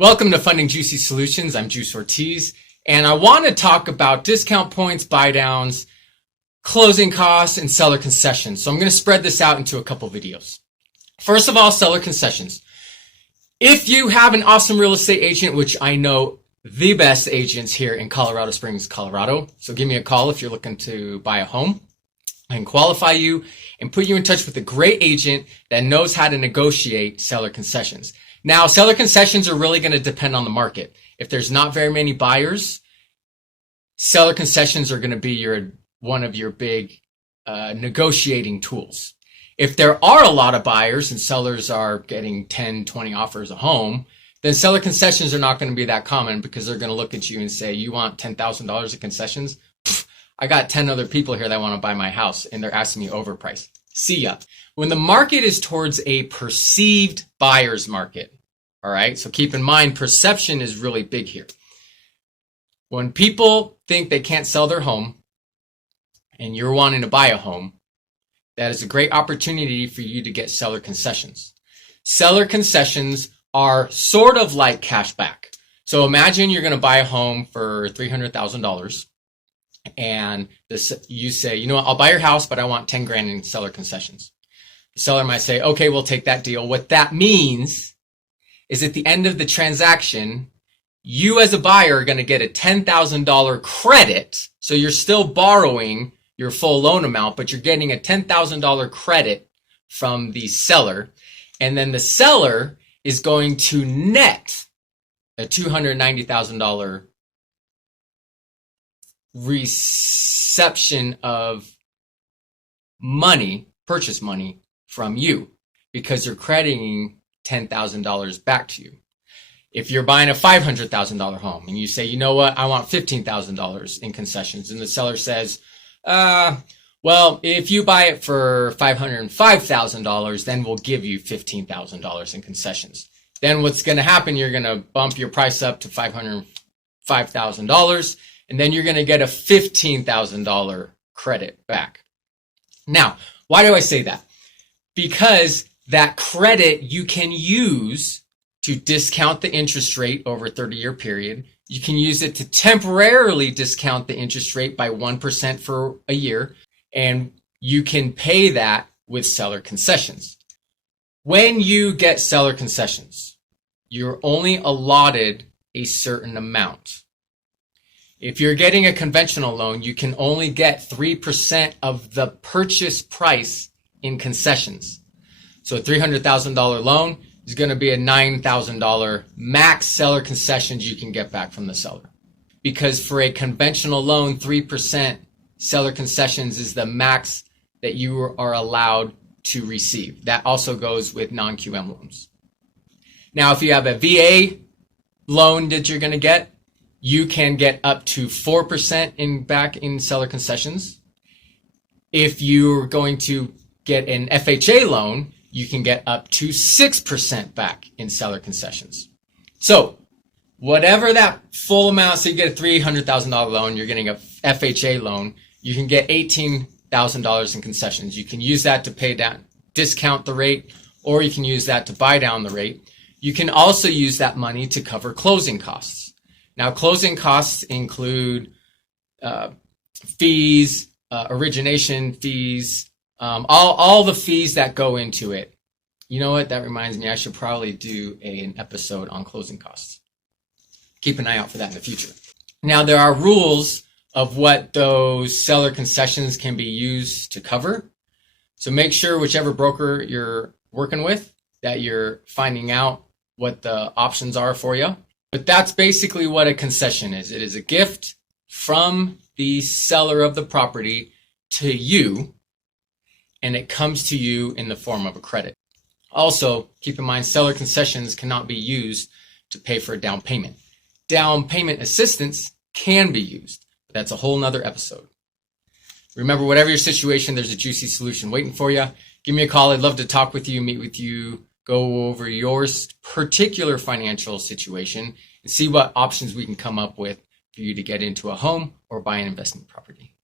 Welcome to Funding Juicy Solutions. I'm Juice Ortiz, and I want to talk about discount points, buy downs, closing costs, and seller concessions. So I'm going to spread this out into a couple videos. First of all, seller concessions. If you have an awesome real estate agent, which I know the best agents here in Colorado Springs, Colorado, so give me a call if you're looking to buy a home. I can qualify you and put you in touch with a great agent that knows how to negotiate seller concessions. Now, seller concessions are really going to depend on the market. If there's not very many buyers, seller concessions are going to be one of your big negotiating tools. If there are a lot of buyers and sellers are getting 10, 20 offers a home, then seller concessions are not going to be that common because they're going to look at you and say, you want $10,000 of concessions? Pfft, I got 10 other people here that want to buy my house and they're asking me overpriced. See ya. When the market is towards a perceived buyer's market, all right, so keep in mind, perception is really big here. When people think they can't sell their home and you're wanting to buy a home, that is a great opportunity for you to get seller concessions. Seller concessions are sort of like cash back. So imagine you're going to buy a home for $300,000 and you say, you know what, I'll buy your house, but I want 10 grand in seller concessions. The seller might say, okay, we'll take that deal. What that means is at the end of the transaction, you as a buyer are going to get a $10,000 credit. So you're still borrowing your full loan amount, but you're getting a $10,000 credit from the seller. And then the seller is going to net a $290,000 reception of money, purchase money from you because you're crediting $10,000 back to you. If you're buying a $500,000 home and you say, you know what, I want $15,000 in concessions, and the seller says, well, if you buy it for $505,000, then we'll give you $15,000 in concessions. Then what's going to happen, you're going to bump your price up to $505,000, and then you're going to get a $15,000 credit back. Now, why do I say that? Because that credit you can use to discount the interest rate over a 30-year period. You can use it to temporarily discount the interest rate by 1% for a year, and you can pay that with seller concessions. When you get seller concessions, you're only allotted a certain amount. If you're getting a conventional loan, you can only get 3% of the purchase price in concessions. So a $300,000 loan is going to be a $9,000 max seller concessions you can get back from the seller. Because for a conventional loan, 3% seller concessions is the max that you are allowed to receive. That also goes with non-QM loans. Now, if you have a VA loan that you're going to get, you can get up to 4% back in seller concessions. If you're going to get an FHA loan, you can get up to 6% back in seller concessions. So whatever that full amount, so you get a $300,000 loan, you're getting a FHA loan, you can get $18,000 in concessions. You can use that to pay down, discount the rate, or you can use that to buy down the rate. You can also use that money to cover closing costs. Now, closing costs include fees, origination fees, all the fees that go into it. You know what? That reminds me, I should probably do an episode on closing costs. Keep an eye out for that in the future. Now, there are rules of what those seller concessions can be used to cover. So make sure whichever broker you're working with that you're finding out what the options are for you. But that's basically what a concession is. It is a gift from the seller of the property to you, and it comes to you in the form of a credit. Also, keep in mind, seller concessions cannot be used to pay for a down payment. Down payment assistance can be used, but that's a whole nother episode. Remember, whatever your situation, there's a juicy solution waiting for you. Give me a call. I'd love to talk with you, meet with you, go over your particular financial situation, and see what options we can come up with for you to get into a home or buy an investment property.